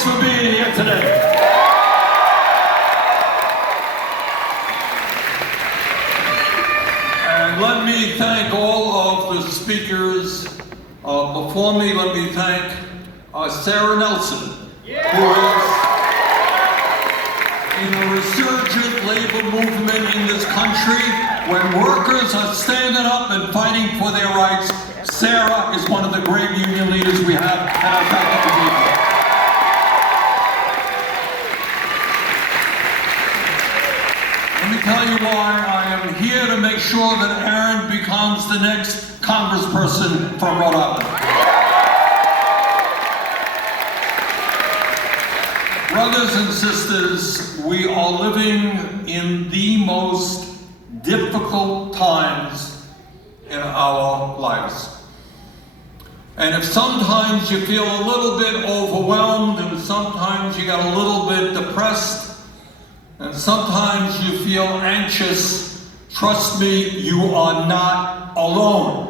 Thanks for being here today. And let me thank all of the speakers before me. Let me thank Sarah Nelson, who is in a resurgent labor movement in this country. When workers are standing up and fighting for their rights, Sarah is one of the great union leaders we have, and I thank her for being here. Let me tell you why I am here to make sure that Aaron becomes the next congressperson from Rhode Island. Brothers and sisters, we are living in the most difficult times in our lives. And if sometimes you feel a little bit overwhelmed, and sometimes you got a little bit depressed, and sometimes you feel anxious, trust me, you are not alone.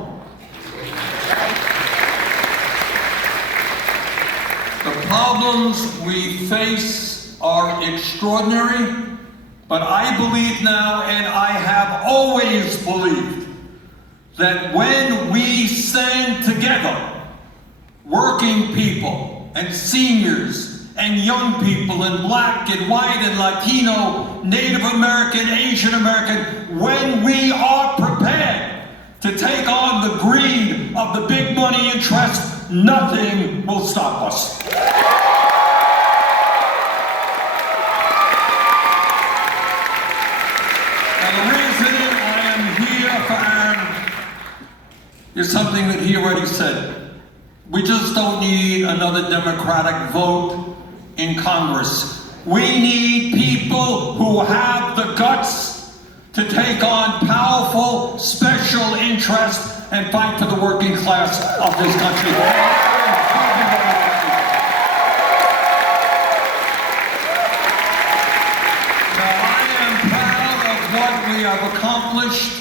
The problems we face are extraordinary, but I believe now, and I have always believed, that when we stand together, working people and seniors and young people and black and white and Latino, Native American, Asian American, when we are prepared to take on the greed of the big money interests, nothing will stop us. And the reason I am here for Aaron is something that he already said. We just don't need another Democratic vote in Congress. We need people who have the guts to take on powerful special interests and fight for the working class of this country. Now, I am proud of what we have accomplished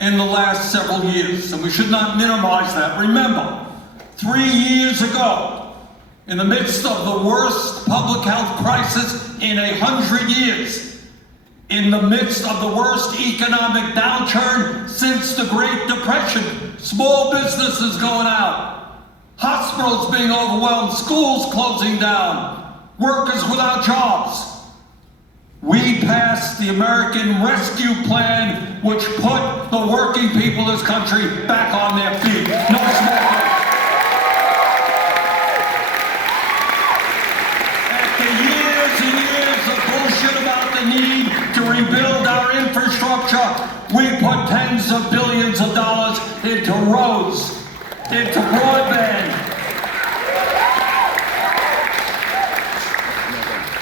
in the last several years, and we should not minimize that. Remember, 3 years ago, in the midst of the worst public health crisis in 100 years, in the midst of the worst economic downturn since the Great Depression, small businesses going out, hospitals being overwhelmed, schools closing down, workers without jobs. We passed the American Rescue Plan, which put the working people of this country back on their feet. No small thing. About the need to rebuild our infrastructure, we put tens of billions of dollars into roads, into broadband,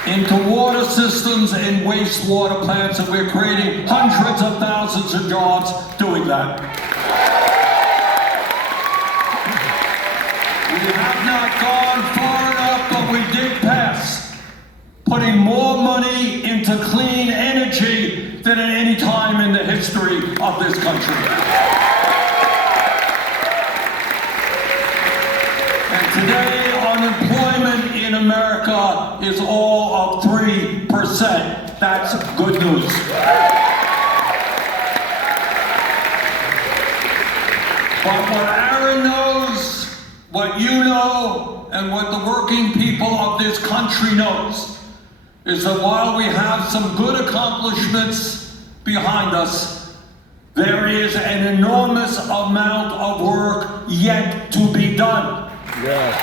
into water systems and wastewater plants, and we're creating hundreds of thousands of jobs doing that. We have not gone far enough, but we did pass putting more money into clean energy than at any time in the history of this country. And today, unemployment in America is all of 3%. That's good news. But what Aaron knows, what you know, and what the working people of this country knows, is that while we have some good accomplishments behind us, there is an enormous amount of work yet to be done. Yes.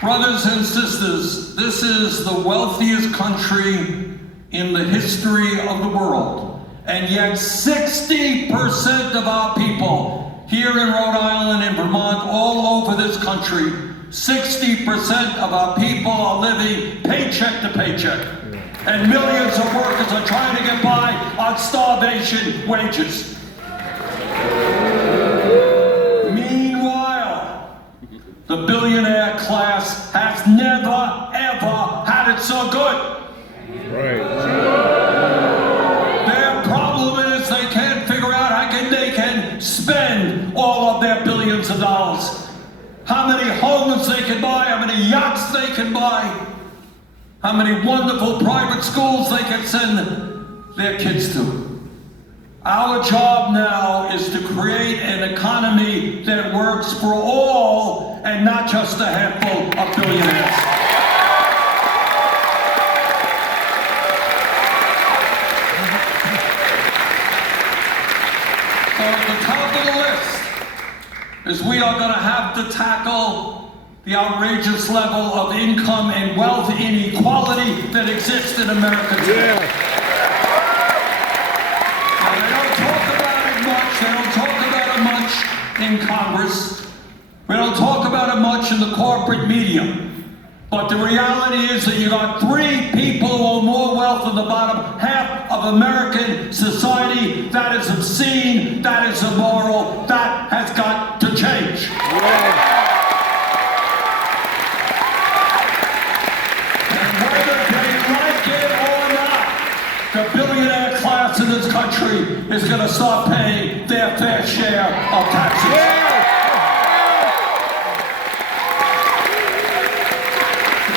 Brothers and sisters, this is the wealthiest country in the history of the world, and yet 60% of our people here in Rhode Island, in Vermont, all over this country, 60% of our people are living paycheck to paycheck. And millions of workers are trying to get by on starvation wages. Meanwhile, the billionaire class has never, ever had it so good. Right. Their problem is they can't figure out how they can spend spend all of their billions of dollars. How many homes they can buy, how many yachts they can buy, how many wonderful private schools they can send their kids to. Our job now is to create an economy that works for all and not just a handful of billionaires. So at the top of the list is we are going to have to tackle the outrageous level of income and wealth inequality that exists in America today. Yeah. They don't talk about it much in Congress. We don't talk about it much in the corporate media. But the reality is that you got 3 people who own more wealth than the bottom half of American society. That is obscene. That is immoral. That has got to change. And whether they like it or not, the billionaire class in this country is going to start paying their fair share of taxes.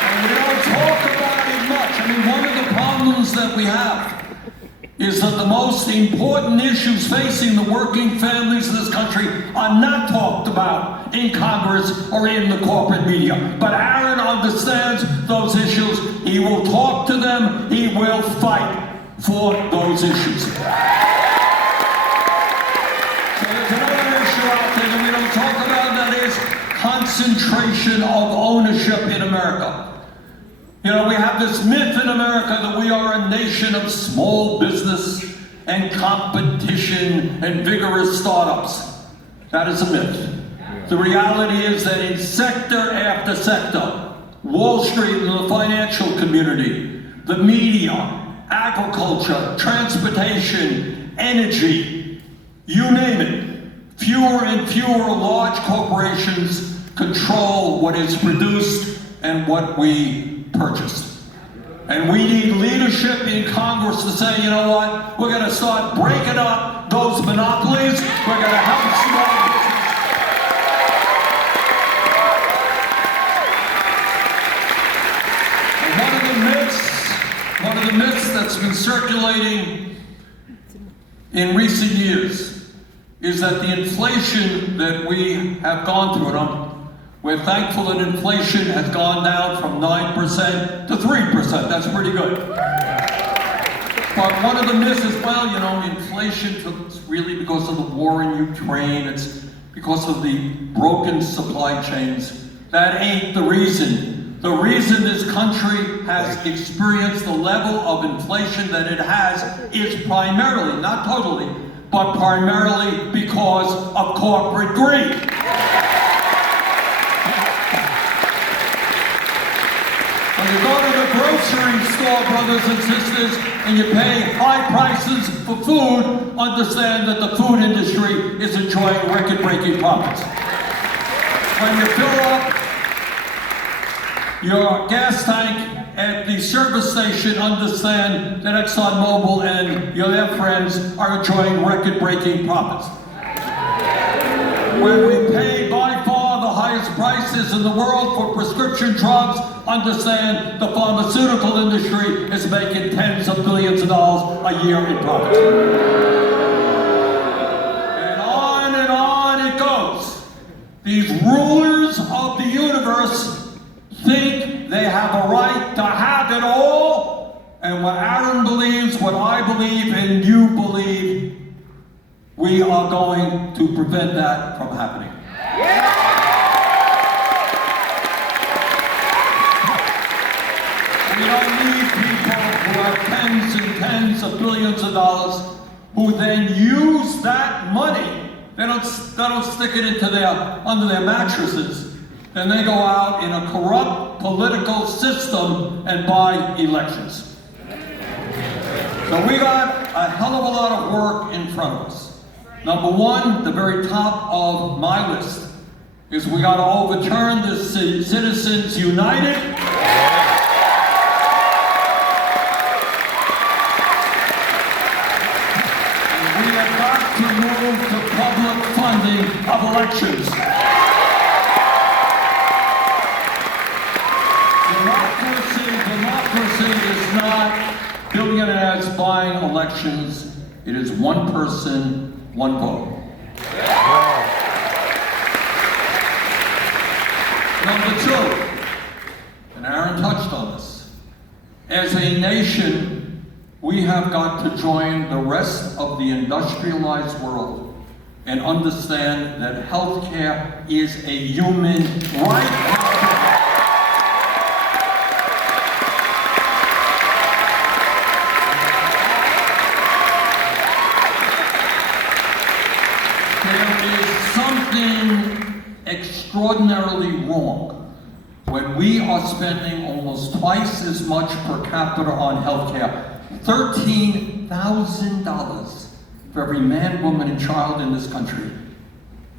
And we don't talk about it much. I mean, one of the problems that we have is that the most important issues facing the working families in this country are not talked about in Congress or in the corporate media. But Aaron understands those issues. He will talk to them. He will fight for those issues. So there's another issue out there that we don't talk about, that is concentration of ownership in America. You know, we have this myth in America that we are a nation of small business and competition and vigorous startups. That is a myth. The reality is that in sector after sector, Wall Street and the financial community, the media, agriculture, transportation, energy, you name it, fewer and fewer large corporations control what is produced and what we purchase. And we need leadership in Congress to say, you know what, we're going to start breaking up those monopolies. We're going to help small business. One of the myths that's been circulating in recent years is that the inflation that we have gone through, and we're thankful that inflation has gone down from 9% to 3%. That's pretty good. But one of the myths is, well, you know, inflation is really because of the war in Ukraine. It's because of the broken supply chains. That ain't the reason. The reason this country has experienced the level of inflation that it has is primarily, not totally, but primarily because of corporate greed. When you go to the grocery store, brothers and sisters, and you pay high prices for food, understand that the food industry is enjoying record-breaking profits. When you fill up your gas tank at the service station, understand that ExxonMobil and their friends are enjoying record-breaking profits. When we pay by far the highest prices in the world for prescription drugs, understand the pharmaceutical industry is making tens of billions of dollars a year in profits. And on it goes. These rulers of the universe think they have a right to have it all, and what Aaron believes, what I believe, and you believe, we are going to prevent that from happening. We don't need people who have tens and tens of billions of dollars who then use that money. They don't stick it into under their mattresses. Then they go out in a corrupt political system and buy elections. So we got a hell of a lot of work in front of us. Number one, the very top of my list, is we got to overturn this Citizens United. And we have got to move to public funding of elections. Democracy is not billionaires buying elections. It is one person, one vote. Number two, and Aaron touched on this, as a nation, we have got to join the rest of the industrialized world and understand that healthcare is a human right. There is something extraordinarily wrong when we are spending almost twice as much per capita on healthcare, $13,000 for every man, woman, and child in this country.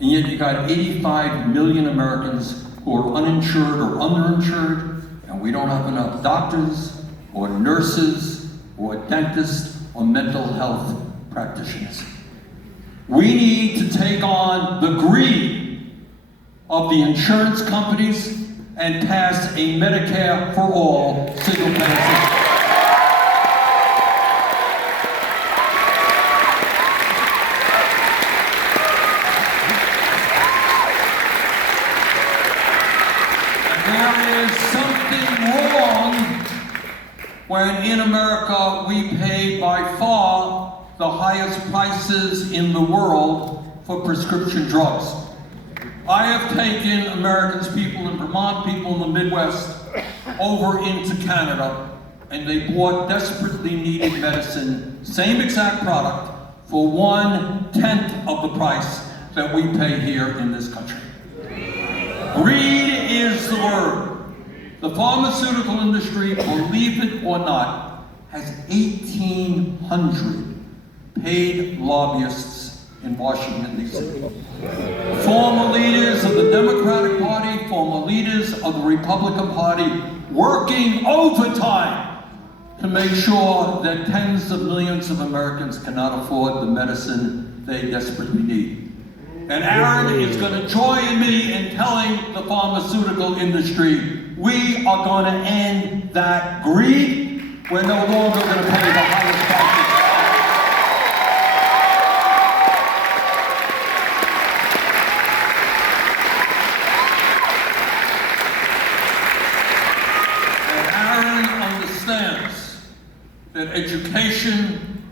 And yet you got 85 million Americans who are uninsured or underinsured, and we don't have enough doctors or nurses or dentists or mental health practitioners. We need to take on the greed of the insurance companies and pass a Medicare for all single payer system. And there is something wrong when in America we pay by far the highest prices in the world for prescription drugs. I have taken Americans, people in Vermont, people in the Midwest, over into Canada, and they bought desperately needed medicine, same exact product, for 1/10 of the price that we pay here in this country. Greed is the word. The pharmaceutical industry, believe it or not, has 1,800 paid lobbyists in Washington, D.C. Former leaders of the Democratic Party, former leaders of the Republican Party, working overtime to make sure that tens of millions of Americans cannot afford the medicine they desperately need. And Aaron is going to join me in telling the pharmaceutical industry, we are going to end that greed. We're no longer going to pay the highest prices. That education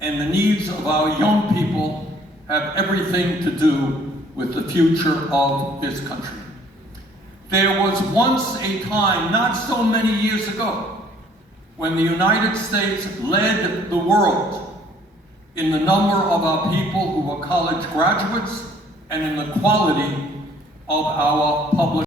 and the needs of our young people have everything to do with the future of this country. There was once a time, not so many years ago, when the United States led the world in the number of our people who were college graduates and in the quality of our public